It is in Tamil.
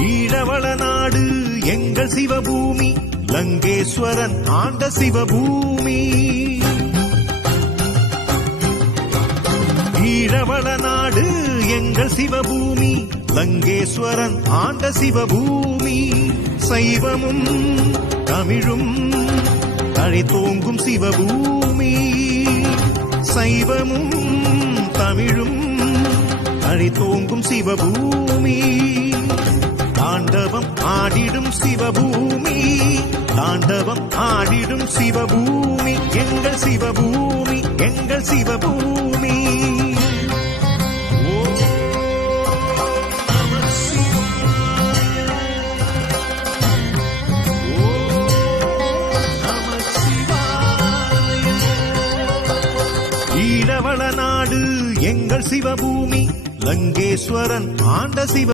ஈழவள நாடு எங்கள் சிவபூமி, லங்கேஸ்வரன் ஆண்ட சிவபூமி. ஈழவள நாடு எங்கள் சிவபூமி, லங்கேஸ்வரன் ஆண்ட சிவபூமி. சைவமும் தமிழும் தழைத்தோங்கும் சிவபூமி. சைவமும் தமிழும் தழைத்தோங்கும் சிவபூமி. தாண்டவம் ஆடிடும் சிவபூமி, தாண்டவம் ஆடிடும் சிவபூமி. எங்கள் சிவபூமி, எங்கள் சிவபூமி. ஈழவள நாடு எங்கள் சிவபூமி, லங்கேஸ்வரன் ஆண்ட சிவ